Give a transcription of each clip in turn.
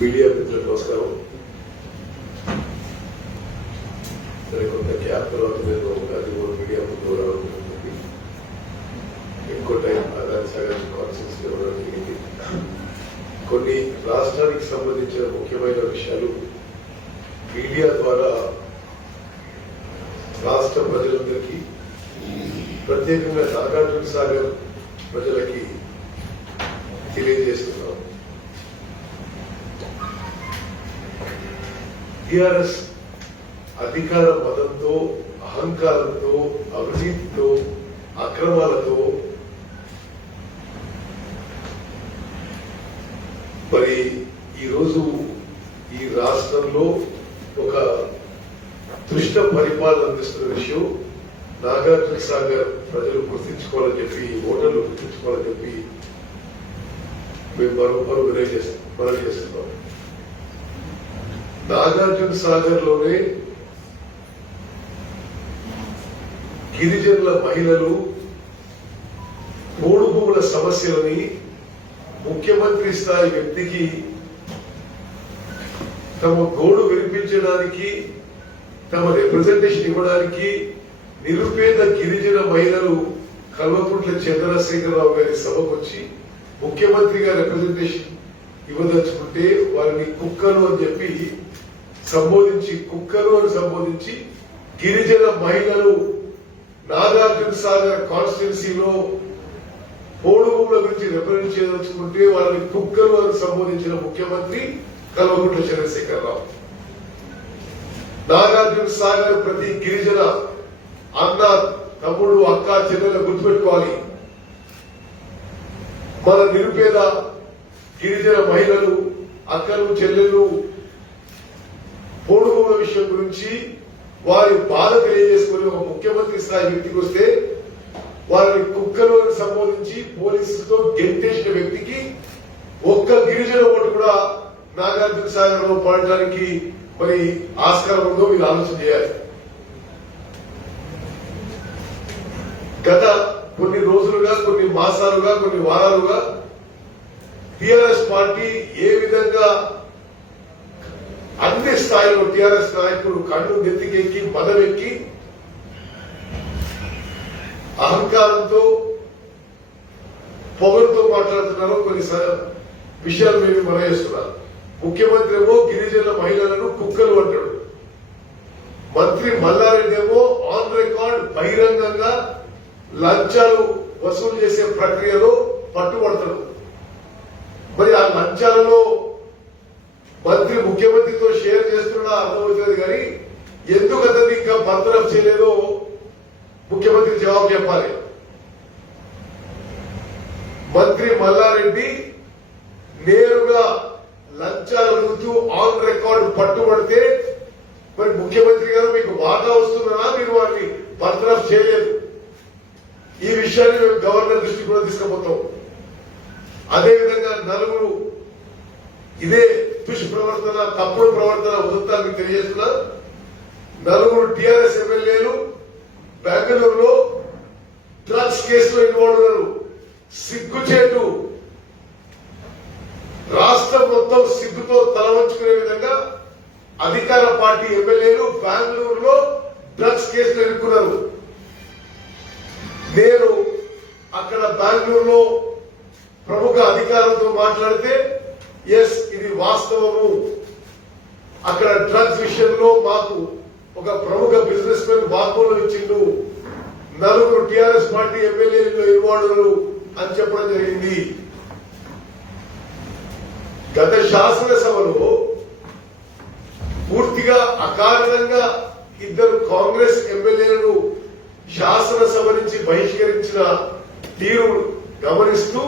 Media మిత్రులకు నమస్కారం సరే కొంత గ్యాప్ తర్వాత నేను అది కూడా మీడియా ముందు రావడం జరిగింది. ఎక్కువ టైం ఆదాని సగం కాన్సెన్స్ ఇవ్వడం జరిగింది. కొన్ని రాష్ట్రానికి సంబంధించిన ముఖ్యమైన విషయాలు. మీడియా ద్వారా రాష్ట్ర ప్రజలందరికీ ప్రత్యేకంగా నాగార్జున సాగర్ ప్రజలకి తెలియజేస్తున్నారు. టిఆర్ఎస్ అధికార మతంతో అహంకారంతో అవినీతితో అక్రమాలతో మరి ఈరోజు ఈ రాష్ట్రంలో ఒక దుష్ట పరిపాలన అందిస్తున్న విషయం నాగార్జున సాగర్ ప్రజలు గుర్తించుకోవాలని చెప్పి ఓటర్లు గుర్తించుకోవాలని చెప్పి మేము మరో మరో వినయ చేస్తున్నాం మనం చేస్తున్నాం నాగార్జున సాగర్లోనే గిరిజనుల మహిళలు మూడు భూముల సమస్యలని ముఖ్యమంత్రి స్థాయి వ్యక్తికి తమ గోడు వినిపించడానికి తమ రిప్రజెంటేషన్ ఇవ్వడానికి నిరుపేద గిరిజన మహిళలు కల్వకుంట్ల చంద్రశేఖరరావు గారి సభకు వచ్చి ముఖ్యమంత్రిగా రిప్రజెంటేషన్ ఇవ్వదలుచుకుంటే వారిని కుక్కలు అని చెప్పి సంబోధించి కుక్కలు అని సంబోధించి గిరిజన మహిళలు నాగార్జున సాగర్ కాన్స్టిట్యున్సీలో పోడుగుల గురించి రిప్రజెంట్ చేయదలుచుకుంటే వాళ్ళని కుక్కలు అని సంబోధించిన ముఖ్యమంత్రి కల్వకుంట్ల చంద్రశేఖరరావు. నాగార్జున సాగర్ ప్రతి గిరిజన అన్న తమ్ముడు అక్క చెల్లెలు గుర్తుపెట్టుకోవాలి. మన నిరుపేద గిరిజన మహిళలు అక్కలు చెల్లెలు పోడుగుల విషయం గురించి వారి బాధ తెలియజేసుకుని ఒక ముఖ్యమంత్రి స్థాయి వ్యక్తికి వస్తే వారిని కుక్కలో సంబోధించి పోలీసులతో గెంటేసిన వ్యక్తికి ఒక్క గిరిజన ఓటు కూడా నాగార్జున సాగర్లో పడటానికి మరి ఆస్కారం ఉందో మీరు ఆలోచన చేయాలి. గత కొన్ని రోజులుగా కొన్ని మాసాలుగా కొన్ని వారాలుగా టిఆర్ఎస్ పార్టీ ఏ విధంగా అన్ని స్థాయిలో టిఆర్ఎస్ నాయకులు కళ్ళు గెత్తికెక్కి మదవెక్కి అహంకారంతో పొగరుతో మాట్లాడుతున్నారో. కొన్ని విషయాలు మేము మనయేస్తున్నారు ముఖ్యమంత్రి ఏమో గిరిజన మహిళలను కుక్కలు అంటాడు. మంత్రి మల్లారెడ్డి ఏమో ఆన్ రికార్డ్ బహిరంగంగా లంచాలు వసూలు చేసే ప్రక్రియలో పట్టుబడతాడు. మరి ఆ లంచాలలో మంత్రి ముఖ్యమంత్రితో షేర్ చేస్తున్నా అర్థమవుతుంది కానీ ఎందుకు అతన్ని ఇంకా బర్తరఫ్ చేయలేదో ముఖ్యమంత్రి జవాబు చెప్పాలి. మంత్రి మల్లారెడ్డి నేరుగా లంచాలు అడుగుతూ ఆన్ రికార్డు పట్టుబడితే మరి ముఖ్యమంత్రి గారు మీకు వాటా వస్తున్నా మీరు వారిని బర్తరఫ్ చేయలేదు ఈ విషయాన్ని మేము గవర్నర్ దృష్టికి కూడా తీసుకుపోతాం అదేవిధంగా నలుగురు ఇదే దుష్ప్రవర్తన తప్పుడు ప్రవర్తన ఉదంతా మీకు తెలియజేస్తున్నా నలుగురు టిఆర్ఎస్ ఎమ్మెల్యేలు బెంగళూరులో డ్రగ్స్ కేసులో ఇన్వాల్వ్ ఉన్నారు సిగ్గుచేటు రాష్ట్రం మొత్తం సిగ్గుతో తల వంచుకునే విధంగా అధికార పార్టీ ఎమ్మెల్యేలు బెంగళూరులో డ్రగ్స్ కేసులు ఇరుక్కున్నారు నేను అక్కడ బెంగళూరులో ప్రముఖ అధికారులతో మాట్లాడితే ఎస్ ఇది వాస్తవము. అక్కడ డ్రగ్స్ విషయంలో మాకు ఒక ప్రముఖ బిజినెస్ మెన్ వాగ్మూలం ఇచ్చిండు. నలుగురు టిఆర్ఎస్ పార్టీ ఎమ్మెల్యేలు ఇన్వాల్వ్ అని చెప్పడం జరిగింది. గత శాసనసభలో పూర్తిగా అకారణంగా ఇద్దరు కాంగ్రెస్ ఎమ్మెల్యేలను శాసనసభ నుంచి బహిష్కరించిన తీరు గమనిస్తూ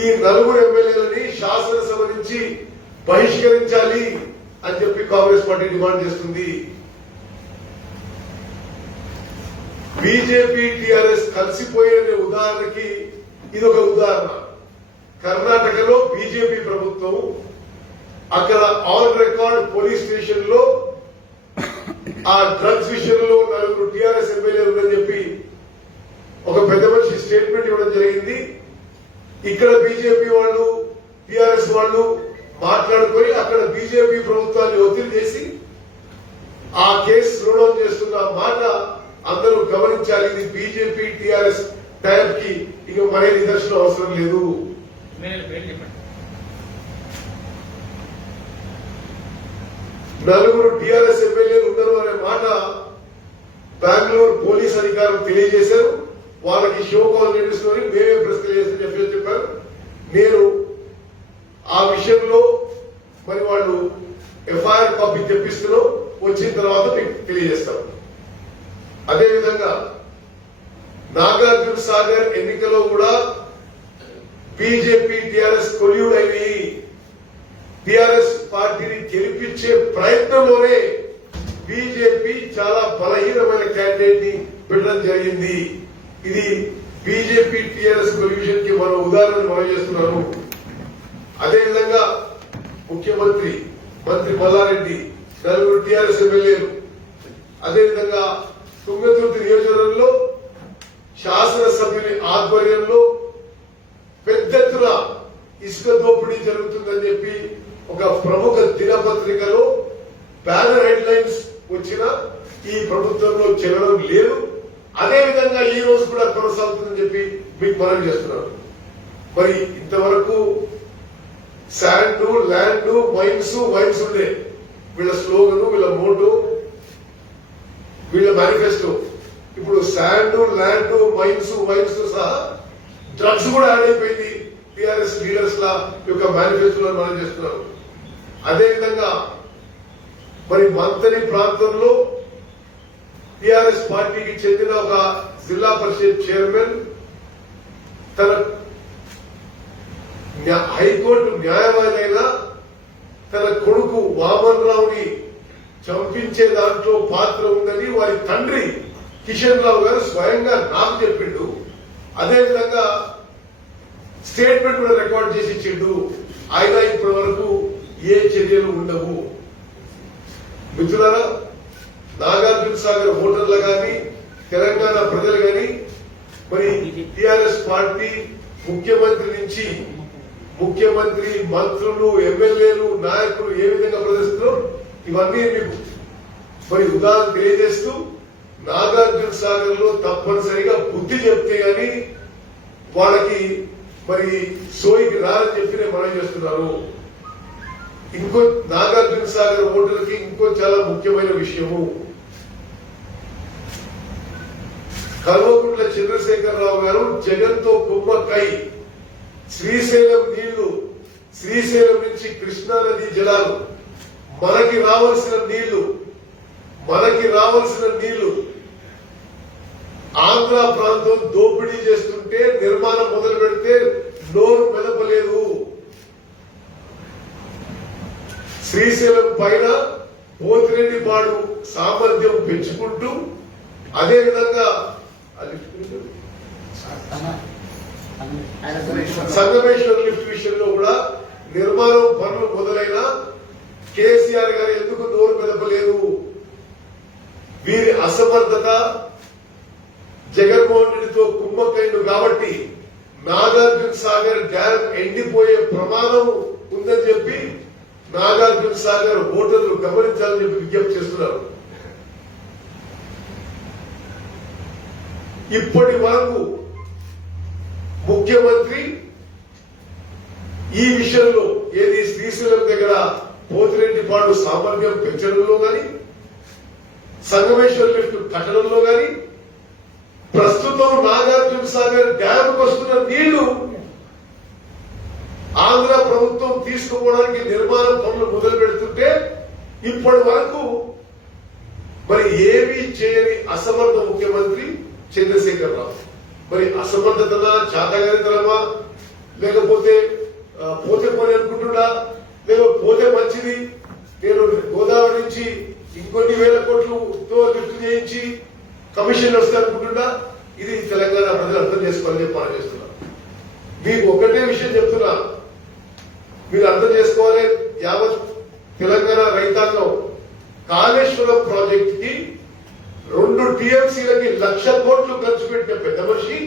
ఈ నలుగురు ఎమ్మెల్యేలని శాసనసభ నుంచి బహిష్కరించాలి అని చెప్పి కాంగ్రెస్ పార్టీ డిమాండ్ చేస్తుంది. బీజేపీ టిఆర్ఎస్ కలిసిపోయే ఉదాహరణకి ఇది ఒక ఉదాహరణ. కర్ణాటకలో బీజేపీ ప్రభుత్వం అక్కడ ఆన్ రికార్డ్ పోలీస్ స్టేషన్లో ఆ డ్రగ్స్ విషయంలో నలుగురు టీఆర్ఎస్ ఎమ్మెల్యేలు ఉందని చెప్పి ఒక పెద్ద మనిషి స్టేట్మెంట్ ఇవ్వడం జరిగింది. ఇక్కడ బీజేపీ వాళ్ళు టిఆర్ఎస్ వాళ్ళు మాట్లాడుకొని అక్కడ బీజేపీ ప్రభుత్వాన్ని ఒత్తిడి చేసి ఆ కేసు రుణం చేస్తున్న మాట అందరూ గమనించాలి. ఇది బీజేపీ టీఆర్ఎస్ టైప్కి ఇక మరే నిదర్శనం అవసరం లేదు. చెప్పండి. నలుగురు టిఆర్ఎస్ ఎమ్మెల్యేలు ఉన్నారు అనే మాట బెంగళూరు పోలీస్ అధికారులు తెలియజేశారు. వాళ్ళకి షో కాల్ నడుస్తున్నారు మేమే ప్రశ్న చేసి చెప్పి చెప్పారు. నేను ఆ విషయంలో మరి వాళ్ళు ఎఫ్ఐఆర్ కాపీ తెప్పిస్తున్నాం. వచ్చిన తర్వాత మీకు తెలియజేస్తాం. అదేవిధంగా నాగార్జున సాగర్ ఎన్నికలో కూడా బీజేపీ టిఆర్ఎస్ కొలియుడైవి టిఆర్ఎస్ పార్టీని గెలిపించే ప్రయత్నంలోనే బీజేపీ చాలా బలహీనమైన క్యాండిడేట్ని పెట్టడం జరిగింది. ఇది బీజేపీ టిఆర్ఎస్ కొల్యూషన్కి మనం ఉదాహరణ మనం చేస్తున్నాను అదేవిధంగా ముఖ్యమంత్రి మంత్రి మల్లారెడ్డి నలుగురు టిఆర్ఎస్ ఎమ్మెల్యేలు అదేవిధంగా తుంగతుర్తి నియోజకవర్గంలో శాసనసభ్యుని ఆధ్వర్యంలో ఇసుక దోపిడీ జరుగుతుందని చెప్పి ఒక ప్రముఖ దినపత్రికలో బ్యానర్ హెడ్లైన్స్ వచ్చిన ఈ ప్రభుత్వంలో చెల్లడం లేదు. అదే విధంగా ఈ రోజు కూడా కొనసాగుతుందని చెప్పి మీకు మనం చేస్తున్నాను మరి ఇంతవరకు శాండ్ ల్యాండ్ మైన్స్ వైన్స్ ఉండే వీళ్ళ స్లోగన్ వీళ్ళ మోటో వీళ్ళ మేనిఫెస్టో. ఇప్పుడు శాండ్ ల్యాండ్ మైన్స్ వైన్స్తో సహా డ్రగ్స్ కూడా యాడ్ అయిపోయింది. టిఆర్ఎస్ లీడర్స్ లా యొక్క మేనిఫెస్టోలను మనం చేస్తున్నాం అదేవిధంగా మరి మంతని ప్రాంతంలో టిఆర్ఎస్ పార్టీకి చెందిన ఒక జిల్లా పరిషత్ చైర్మన్ తన హైకోర్టు న్యాయవాది తన కొడుకు వామన్ రావుని చంపించే దాంట్లో పాత్ర ఉందని వారి తండ్రి కిషన్ రావు గారు స్వయంగా నాకు చెప్పిండు. అదేవిధంగా స్టేట్మెంట్ కూడా రికార్డ్ చేసి ఇచ్చిండు. అయినా ఇప్పటి వరకు ఏ చర్యలు ఉండవు. మిత్రులారా నాగార్జున సాగర్ ఓటర్లు గాని తెలంగాణ ప్రజలు గాని మరి టిఆర్ఎస్ పార్టీ ముఖ్యమంత్రి నుంచి ముఖ్యమంత్రి మంత్రులు ఎమ్మెల్యేలు నాయకులు ఏ విధంగా ప్రదర్శిస్తున్నారో ఇవన్నీ మీకు మరి ఉదాహరణ తెలియజేస్తూ నాగార్జున సాగర్లో తప్పనిసరిగా బుద్ధి చెప్తే గాని వాళ్ళకి మరి సోయికి రారని చెప్పి నేను మనం చేస్తున్నాను ఇంకో నాగార్జున సాగర్ ఓటర్కి ఇంకో చాలా ముఖ్యమైన విషయము. కల్వకుంట్ల చంద్రశేఖరరావు గారు జగన్తో కుమ్మక్కై శ్రీశైలం నీళ్ళు శ్రీశైలం నుంచి కృష్ణా నది జలాలు మనకి రావాల్సిన నీళ్ళు మనకి రావాల్సిన నీళ్ళు ఆంధ్ర ప్రాంతం దోపిడీ చేస్తుంటే నిర్మాణం మొదలు పెడితే నోరు మెదపలేదు. శ్రీశైలం పైన పోతిరెడ్డి పాడు సామర్థ్యం పెంచుకుంటూ అదే విధంగా అది సంగమేశ్వర లిఫ్ట్ విషయంలో కూడా నిర్మాణం పనులు మొదలైన కేసీఆర్ గారు ఎందుకు నోరు మెదపలేదు? వీరి అసమర్థత జగన్మోహన్ రెడ్డితో కుమ్మక్కైండు కాబట్టి నాగార్జున సాగర్ డ్యాం ఎండిపోయే ప్రమాదం ఉందని చెప్పి నాగార్జున సాగర్ ఓటర్లు గమనించాలని చెప్పి విజ్ఞప్తి చేస్తున్నారు. ఇప్పటి వరకు ముఖ్యమంత్రి ఈ విషయంలో ఏది శ్రీశైలం దగ్గర పోతిరెడ్డి పాడు సామర్థ్యం పెంచడంలో గాని సంగమేశ్వర లిఫ్ట్ కట్టడంలో గాని ప్రస్తుతం నాగార్జున సాగర్ డ్యామ్ వస్తున్న నీళ్ళు ఆంధ్ర ప్రభుత్వం తీసుకుపోవడానికి నిర్మాణం పనులు మొదలు పెడుతుంటే ఇప్పటి వరకు మరి ఏమీ చేయని అసమర్థ ముఖ్యమంత్రి చంద్రశేఖర్ రావు. మరి అసమర్థతనా చాతగానితనమా? లేకపోతే పోతే పోని అనుకుంటున్నా? లేకపోతే పోతే మంచిది? నేను గోదావరి నుంచి ఇంకొన్ని వేల కోట్లు లిఫ్ట్ చేయించి కమిషన్లు వస్తే అనుకుంటున్నా ఇది తెలంగాణ ప్రజలు అర్థం చేసుకోవాలని చెప్పాలని చేస్తున్నా. మీకు ఒకటే విషయం చెప్తున్నా. మీరు అర్థం చేసుకోవాలి యావత్ తెలంగాణ రైతాంగం కాళేశ్వరం ప్రాజెక్ట్కి రెండు టీఎంసీలకి లక్ష కోట్లు ఖర్చు పెట్టిన పెద్ద మనిషి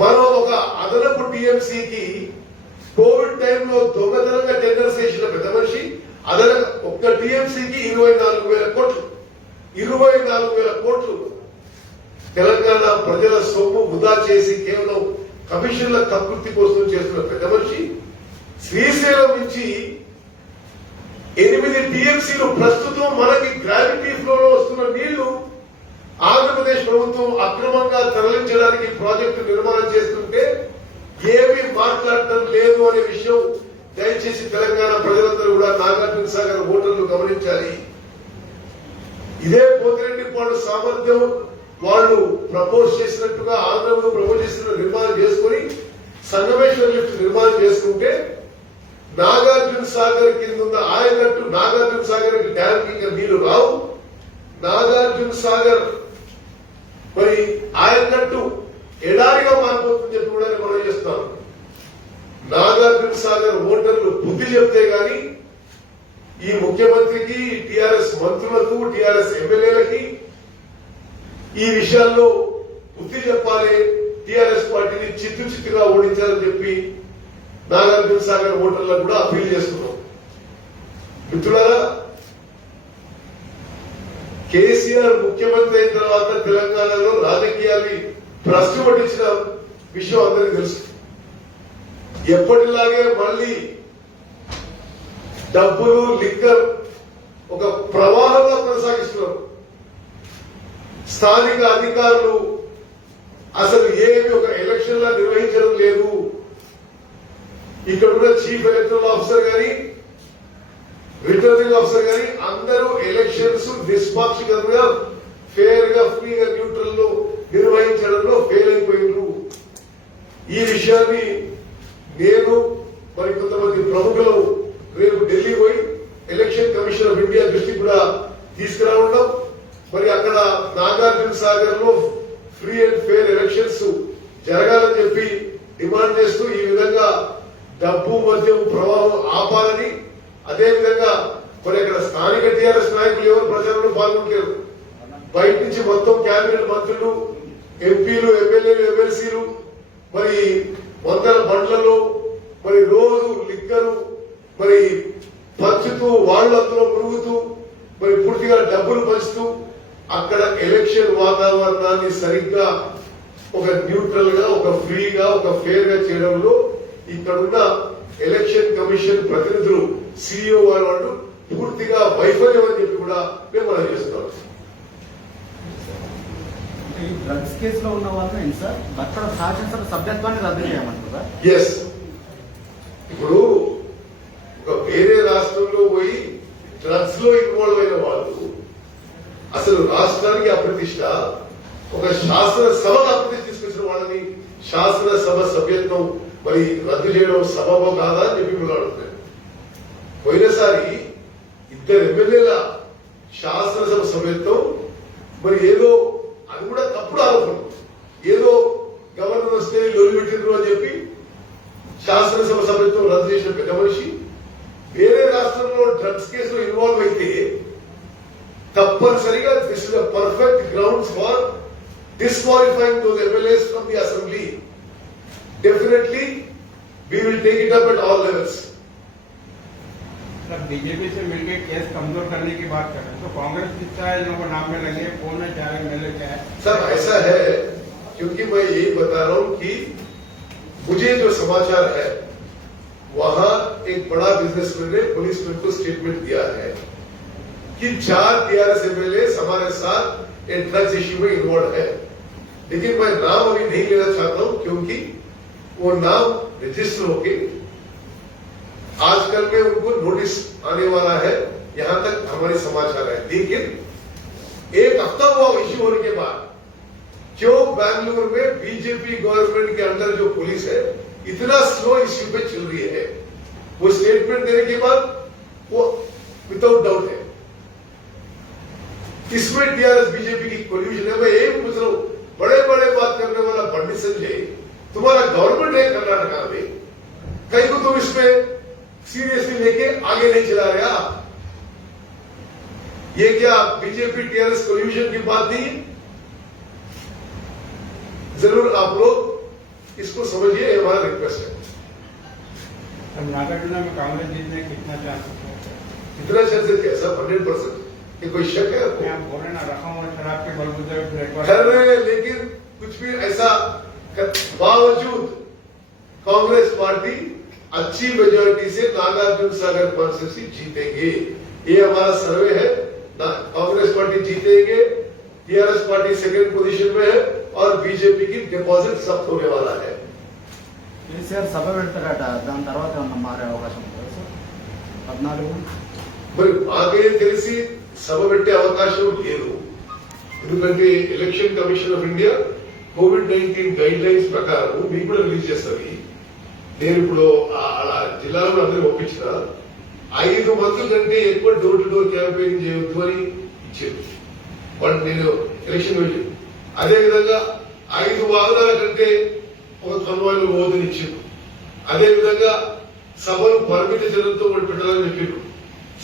మరో ఒక అదనపు టీఎంసీకి కోవిడ్ టైంలో దొంగతనంగా టెండర్స్ వేసిన పెద్ద మనిషి అదన ఒక్క టీఎంసీకి ఇరవై నాలుగు వేల కోట్లు. ఇరవై నాలుగు వేల కోట్లు తెలంగాణ ప్రజల సొమ్ము వృధా చేసి కేవలం కమిషన్ల తప్పుతి కోసం చేస్తున్న పెద్ద మనిషి. శ్రీశైలం నుంచి ఎనిమిది టీఎంసీలు ప్రస్తుతం మనకి గ్రావిటీ ఫ్లోలో వస్తున్న నీళ్ళు ఆంధ్రప్రదేశ్ ప్రభుత్వం అక్రమంగా తరలించడానికి ప్రాజెక్టు నిర్మాణం చేస్తుంటే ఏమీ మాట్లాడటం లేదు అనే విషయం దయచేసి తెలంగాణ ప్రజలందరూ కూడా నాగార్జున సాగర్ ఓటర్లు గమనించాలి. ఇదే పోతిరెడ్డి వాళ్ళ సామర్థ్యం వాళ్ళు ప్రపోజ్ చేసినట్టుగా ఆంధ్రలో ప్రపోజ్ చేసిన నిర్మాణం చేసుకొని సంగమేశ్వర లిఫ్ట్ నిర్మాణం చేసుకుంటే నాగార్జున సాగర్ కింద ఉన్న ఆయనట్టు నాగార్జున సాగర్ డ్యామ్ కింద నీళ్ళు రావు. నాగార్జున సాగర్ మరి ఆయనట్టు ఎడారిగా మారిపోతుందని చెప్పి కూడా మనం చేస్తాం నాగార్జున సాగర్ ఓటర్లు బుద్ధి చెప్తే గానీ ఈ ముఖ్యమంత్రికి టిఆర్ఎస్ మంత్రులకు టిఆర్ఎస్ ఎమ్మెల్యేలకి ఈ విషయాల్లో బుద్ధి చెప్పాలి. టిఆర్ఎస్ పార్టీని చిత్తు చిత్తుగా ఓడించాలని చెప్పి నాగార్జున సాగర్ ఓటర్లకు కూడా అప్పీల్ చేస్తున్నాం. మిత్రులారా కేసీఆర్ ముఖ్యమంత్రి అయిన తర్వాత తెలంగాణలో రాజకీయాన్ని ప్రశ్న పట్టించిన విషయం అందరికీ తెలుసు. ఎప్పటిలాగే మళ్ళీ డబ్బులు లిక్కర్ ఒక ప్రవాహంలో కొనసాగిస్తున్నారు. స్థానిక అధికారులు అసలు ఏమి ఒక ఎలక్షన్ లా నిర్వహించడం లేదు. ఇక్కడ ఉన్న చీఫ్ ఎలక్టరల్ ఆఫీసర్ గాని రిటర్నింగ్ ఆఫీసర్ గాని అందరూ ఎలక్షన్స్ నిష్పాక్షికంగా ఫేర్గా ఫ్రీగా న్యూట్రల్లో నిర్వహించడంలో ఫెయిల్ అయిపోయినారు ఈ విషయాన్ని నేను మరి కొంతమంది ప్రముఖులు రేపు ఢిల్లీ పోయి ఎలక్షన్ కమిషన్ ఆఫ్ ఇండియా దృష్టి కూడా తీసుకురావడం మరి అక్కడ నాగార్జున సాగర్లో ఫ్రీ అండ్ ఫేర్ ఎలక్షన్స్ జరగాలని చెప్పి డిమాండ్ చేస్తూ ఈ విధంగా డబ్బు మద్యం ప్రవాహం ఆపాలని అదేవిధంగా మరి అక్కడ స్థానిక టీఆర్ఎస్ నాయకులు ఎవరు ప్రచారంలో పాల్గొంటారు బయట నుంచి మొత్తం కేబినెట్ మంత్రులు ఎంపీలు ఎమ్మెల్యేలు ఎమ్మెల్సీలు మరి వందల బండ్లలో మరి రోజు లిక్కరు మరి పంచుతూ వాళ్ళు అందులో మురుగుతూ మరి పూర్తిగా డబ్బులు పంచుతూ అక్కడ ఎలక్షన్ వాతావరణాన్ని సరిగ్గా ఒక న్యూట్రల్గా ఒక ఫ్రీగా ఒక ఫేర్గా చేయడంలో ఇక్కడున్న ఎలక్షన్ కమిషన్ ప్రతినిధులు సిఇఓ వారు వాళ్ళు పూర్తిగా వైఫల్యం అని చెప్పి కూడా మేము మనం చేస్తున్నాం. ఈ డ్రగ్స్ కేసులో ఉన్న వాళ్ళని ఏంటి సార్ అక్కడ శాసనసభ సభ్యత్వాన్ని రద్దు చేయమంటారా ఎస్ ఇప్పుడు ఒక వేరే రాష్ట్రంలో పోయి డ్రగ్స్లో ఇన్వాల్వ్ అయిన వాళ్ళు. అసలు రాష్ట్రానికి అప్రతిష్ట ఒక శాసనసభకు అప్రతిష్ట తీసుకొచ్చిన వాళ్ళని శాసనసభ సభ్యత్వం మరి రద్దు చేయడం సబబో కాదా అని చెప్పి మీరు పోయినసారి ఇద్దరు ఎమ్మెల్యేల శాసనసభ సభ్యత్వం మరి ఏదో అది కూడా తప్పుడు ఆరోపణ. ఏదో గవర్నర్ వస్తే లొలి పెట్టిండ్రు అని చెప్పి శాసనసభ సభ్యత్వం రద్దు చేసిన పెద్ద మనిషి వేరే రాష్ట్రంలో డ్రగ్స్ కేసులో ఇన్వాల్వ్ అయితే తప్పనిసరిగా this is perfect grounds for disqualifying those MLAs from the assembly definitely we will take it up at all levels sir BJP से मिलकर केस कमजोर करने की बात कर रहे हैं तो कांग्रेस कितना है लोगों को नाम में लगे कौन है क्या है एमएलए क्या है सर ऐसा है क्योंकि मैं यही बता रहा हूं कि मुझे जो समाचार है वहां एक बड़ा बिजनेसमैन ने पुलिस पुलिसमैन को स्टेटमेंट दिया है कि चार टीआरएस एमएलए हमारे साथ ड्रग्स इश्यू में इन्वॉल्व है। लेकिन मैं नाम अभी नहीं लेना चाहता हूँ, क्योंकि वो नाम रजिस्टर होके आजकल में उनको नोटिस आने वाला है, यहाँ तक हमारे समाचार है लेकिन एक हफ़्ता हुआ इश्यू होने के बाद क्यों बैंगलोर में बीजेपी गवर्नमेंट के अंडर जो पुलिस है, इतना स्लो इश्यू पे चल रही है। वो स्टेटमेंट देने के बाद वो विदाउट डाउट है। इसमें टीआरएस बीजेपी की कोल्यूशन है। मैं यही पूछ रहा हूँ बड़े बड़े बात करने वाला पंडित संजय तुम्हारा गवर्नमेंट है कर्नाटका में। कहीं को तुम इसमें सीरियसली लेके आगे नहीं चला रहे आप? ये क्या बीजेपी टीआरएस कोल्यूशन की बात नहीं? ज़रूर आप लोग इसको समझिए हमारा रिक्वेस्ट है। नागार्जुना में कांग्रेस जीतने कितना चांस है? इतना कैसा हंड्रेड परसेंट ये कोई शक है आपको? आप बोल रहे ना रकम और शराब के बलबूते कर रहे हैं लेकिन कुछ भी ऐसा बावजूद कांग्रेस पार्टी अच्छी मेजोरिटी से नागार्जुन सागर कॉन्स्टिट्यूंसी जीतेंगे। ये हमारा सर्वे है। कांग्रेस पार्टी जीतेंगे टीआरएस पार्टी सेकंड पोजीशन में है और बीजेपी की डिपॉजिट सख्त होने वाला है। కేసీఆర్ సభ పెడతారట దాని తర్వాత ఏమన్నా మారే అవకాశం ఉంటుందా సార్ పద్నాలుగు? మరి మాకే తెలిసి సభ పెట్టే అవకాశం లేదు. ఎందుకంటే election commission of India COVID nineteen guidelines ప్రకారం మీకు కూడా రిలీజ్ చేస్తుంది. నేను ఇప్పుడు అలా జిల్లాలో అందరూ ఒప్పించిన ఐదు మందుల కంటే ఎక్కువ డోర్ టు డోర్ క్యాంపెయిన్ చేయొద్దు అని ఇచ్చారు. వాళ్ళు నేను ఎలక్షన్ వెళ్ళి అదే విధంగా ఐదు వాహనాల కంటే ఒక కన్వాయిలు పోదని ఇచ్చారు అదే విధంగా సభలు పరిమిత జనంతో వాళ్ళు పెట్టాలని చెప్పారు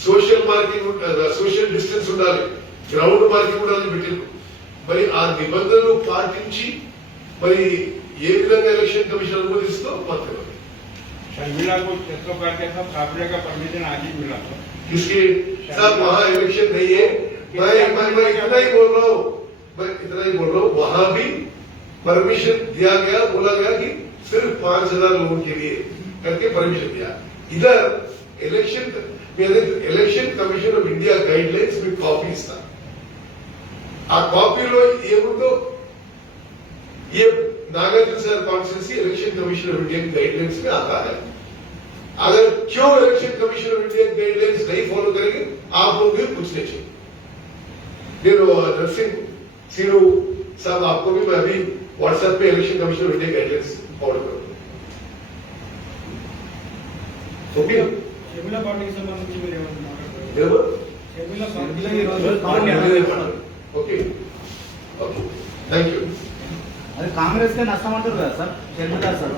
సోషల్ మార్కింగ్ ఉండ- సోషల్ డిస్టెన్స్ ఉండాలి గ్రౌండ్ మార్కింగ్ ఉండాలని పెట్టారు మరి ఆ నిబంధనలు పాటించి మరి ఏ విధంగా ఎలక్షన్ కమిషన్ అనుమతిస్తుందో మాకు తెలియదు. शर्मिला को छह सौ करके सब काफिले का परमिशन आज ही मिला था किसके साहब वहाँ इलेक्शन नहीं है मैं मैं मैं इतना ही बोल रहा हूँ मैं इतना ही बोल रहा हूँ वहाँ भी परमिशन दिया गया बोला गया कि सिर्फ पांच हजार लोगों के लिए करके परमिशन दिया इधर इलेक्शन मेरे election commission of India guidelines में कॉपी था ఆ కాపీలో ఏముందో ये Nagarjuna sir constituency election commission of Indian guidelines में आता है अगर क्यों election commission of Indian guidelines नहीं फॉलो करेंगे आप लोग भी पूछने चाहिए నేను नरसिंह सीरू साहब आपको भी मैं अभी व्हाट्सएप पे election commission of India guidelines follow करूंगा ओके షర్మిల పార్టీకి సంబంధించి మీరు ఏమైనా మాట్లాడతారు निर्मल షర్మిల షర్మిల పార్టీ ఈరోజు party okay okay thank you అది కాంగ్రెస్ కే నష్టం అంటారు కదా సార్ షర్మిల సార్